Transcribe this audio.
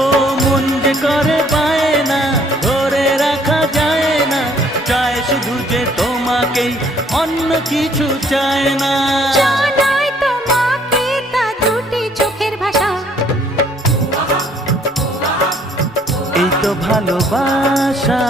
ও মন যে করে পায় না, ধরে রাখা যায় না, চায় শুধু যে তোমাকেই, অন্য কিছু চায় না। জানাই তোমাকে তা দুটি চোখের ভাষা, এই তো ভালোবাসা।